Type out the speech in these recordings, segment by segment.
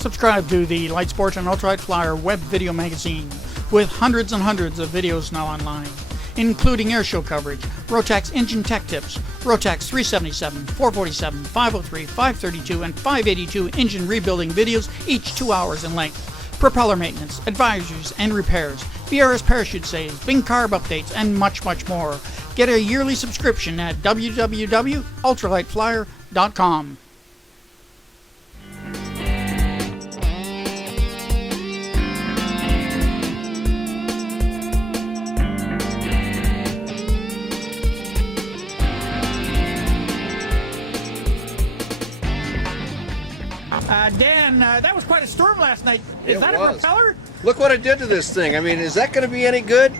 Subscribe to the Light Sport Ultralight Flyer web video magazine with hundreds and hundreds of videos now online, including airshow coverage, Rotax engine tech tips, Rotax 377, 447, 503, 532, and 582 engine rebuilding videos, each 2 hours in length, propeller maintenance, advisories and repairs, BRS parachute saves, Bing carb updates, and much, much more. Get a yearly subscription at www.ultralightflyer.com. Dan, that was quite a storm last night. Is that a propeller? Look what it did to this thing. I mean, is that going to be any good?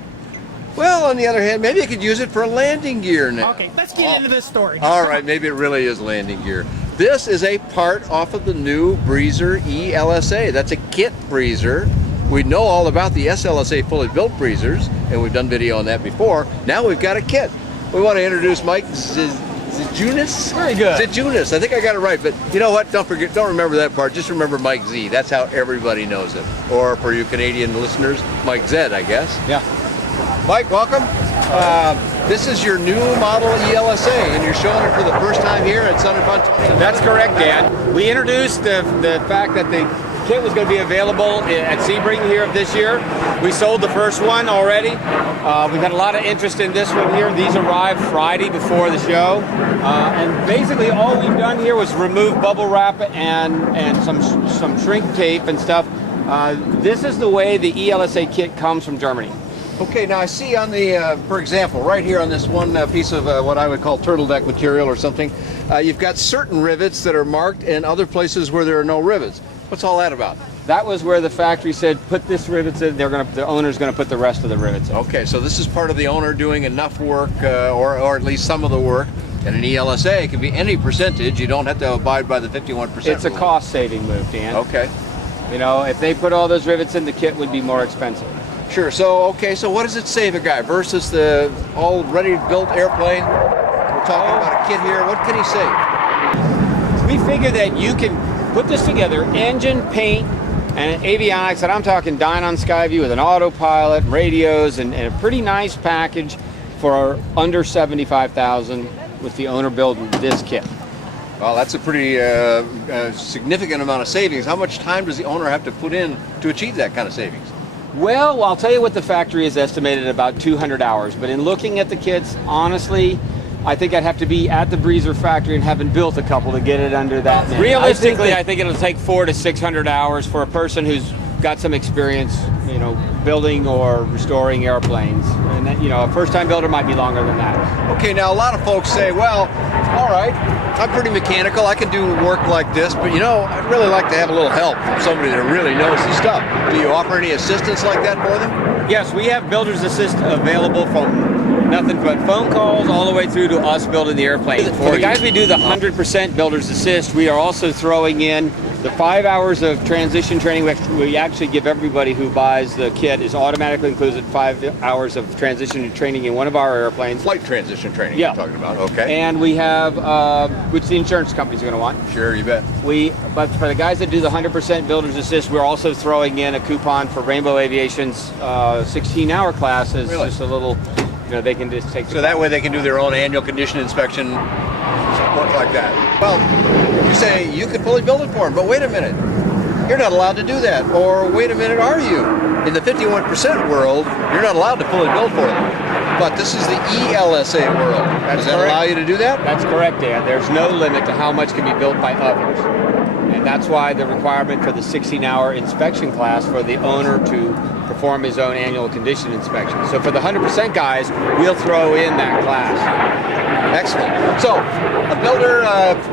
Well, on the other hand, maybe you could use it for landing gear now. Okay, let's get into this story. All right, maybe it really is landing gear. This is a part off of the new Breezer ELSA. That's a kit Breezer. We know all about the SLSA fully built Breezers, and we've done video on that before. Now we've got a kit. We want to introduce Mike Zijunas? Very good. Zijunas. I think I got it right, but you know what? Don't remember that part. Just remember Mike Z. That's how everybody knows it. Or for you Canadian listeners, Mike Zed, I guess. Yeah. Mike, welcome. This is your new model ELSA, and you're showing it for the first time here at Sun and Fun. That's correct, Dan. We introduced the fact that the kit was going to be available at Sebring here this year. We sold the first one already. We've had a lot of interest in this one here. These arrived Friday before the show. And basically all we've done here was remove bubble wrap and some shrink tape and stuff. This is the way the ELSA kit comes from Germany. Okay, now I see on the, for example, right here on this one piece of what I would call turtle deck material or something, you've got certain rivets that are marked and other places where there are no rivets. What's all that about? That was where the factory said, put this rivets in, the owner's going to put the rest of the rivets in. Okay, so this is part of the owner doing enough work, or at least some of the work, and an ELSA can be any percentage. You don't have to abide by the 51%. It's a rule. cost-saving move, Dan. Okay. You know, if they put all those rivets in, the kit would be more expensive. Sure, so, okay, so what does it save a guy versus the already built airplane? We're talking about a kit here. What can he save? We figure that you can put this together, engine, paint, and avionics, and I'm talking Dyne on Skyview with an autopilot, radios, and a pretty nice package for under $75,000 with the owner building this kit. Well, that's a pretty significant amount of savings. How much time does the owner have to put in to achieve that kind of savings? Well, I'll tell you what the factory is estimated at about 200 hours, but in looking at the kits, honestly, I think I'd have to be at the Breezer factory and having built a couple to get it under that. Realistically, I think it'll take 400 to 600 hours for a person who's got some experience, you know, building or restoring airplanes. And that, you know, a first-time builder might be longer than that. Okay, now a lot of folks say, well, all right, I'm pretty mechanical, I can do work like this, but you know, I'd really like to have a little help from somebody that really knows the stuff. Do you offer any assistance like that for them? Yes, we have Builder's Assist available from nothing but phone calls all the way through to us building the airplane. For the guys we do the 100% Builder's Assist, we are also throwing in the 5 hours of transition training. We actually give everybody who buys the kit is automatically included 5 hours of transition training in one of our airplanes. Flight transition training Yeah. you're talking about, okay. And we have, which the insurance companies are going to want. Sure, you bet. But for the guys that do the 100% Builder's Assist, we're also throwing in a coupon for Rainbow Aviation's 16-hour class. It's Really? just a little, you know, they can just take. So that way they can do their own annual condition inspection, work like that. Well, you say you could fully build it for them, but wait a minute, you're not allowed to do that. Or wait a minute, are you? In the 51% world, you're not allowed to fully build for them. But this is the ELSA world. Does that allow you to do that? That's correct, Dan. There's no limit to how much can be built by others. And that's why the requirement for the 16-hour inspection class for the owner to perform his own annual condition inspection. So for the 100% guys, we'll throw in that class. Excellent. So a builder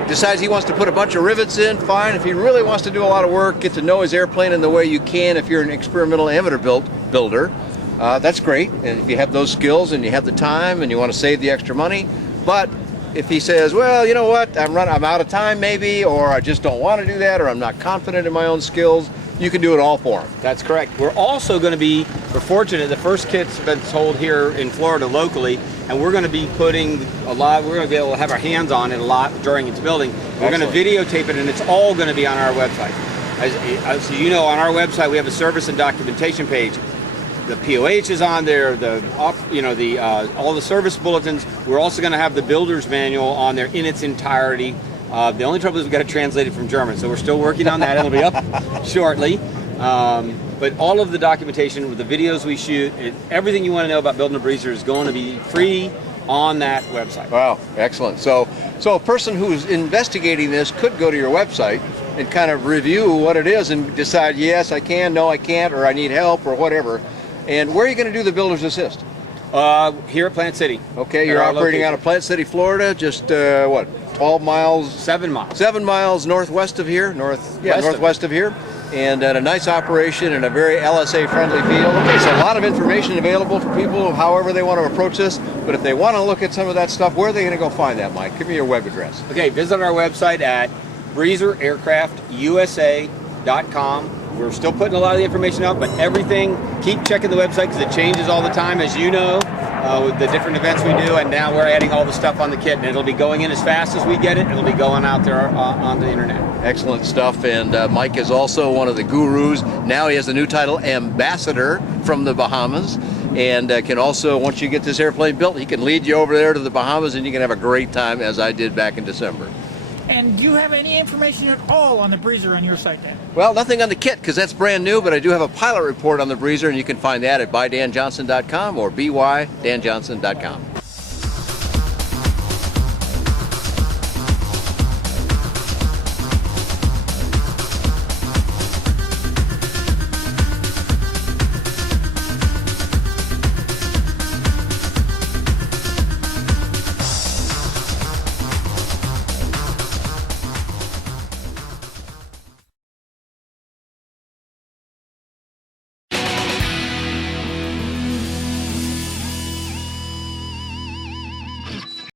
decides he wants to put a bunch of rivets in, fine. If he really wants to do a lot of work, get to know his airplane in the way you can if you're an experimental amateur builder, that's great. And if you have those skills and you have the time and you want to save the extra money, but if he says, well, you know what, I'm out of time maybe, or I just don't want to do that, or I'm not confident in my own skills, you can do it all for him. That's correct. We're also going to be, we're fortunate, the first kit's been sold here in Florida locally, and we're going to be putting a lot, we're going to be able to have our hands on it a lot during its building. We're going to videotape it, and it's all going to be on our website. as you know, on our website we have a service and documentation page. The POH is on there, all the service bulletins. We're also going to have the builder's manual on there in its entirety. The only trouble is we've got to translate it from German, so we're still working on that. It'll be up shortly. But all of the documentation with the videos we shoot, everything you want to know about building a breezer is going to be free on that website. Wow, excellent. So a person who's investigating this could go to your website and kind of review what it is and decide, yes, I can, no, I can't, or I need help, or whatever. And where are you going to do the Builder's Assist? Here at Plant City. Okay, you're operating out of Plant City, Florida, just 12 miles? 7 miles. 7 miles northwest of here, northwest of here. And a nice operation in a very LSA friendly field. Okay, so a lot of information available for people however they want to approach this. But if they want to look at some of that stuff, where are they going to go find that, Mike? Give me your web address. Okay, visit our website at breezeraircraftusa.com. We're still putting a lot of the information out, but everything, keep checking the website because it changes all the time, as you know, with the different events we do, and now we're adding all the stuff on the kit, and it'll be going in as fast as we get it, and it'll be going out there on the internet. Excellent stuff, and Mike is also one of the gurus. Now he has a new title, Ambassador from the Bahamas, and can also, once you get this airplane built, he can lead you over there to the Bahamas, and you can have a great time, as I did back in December. And do you have any information at all on the Breezer on your site then? Well, nothing on the kit because that's brand new, but I do have a pilot report on the Breezer, and you can find that at bydanjohnson.com or bydanjohnson.com.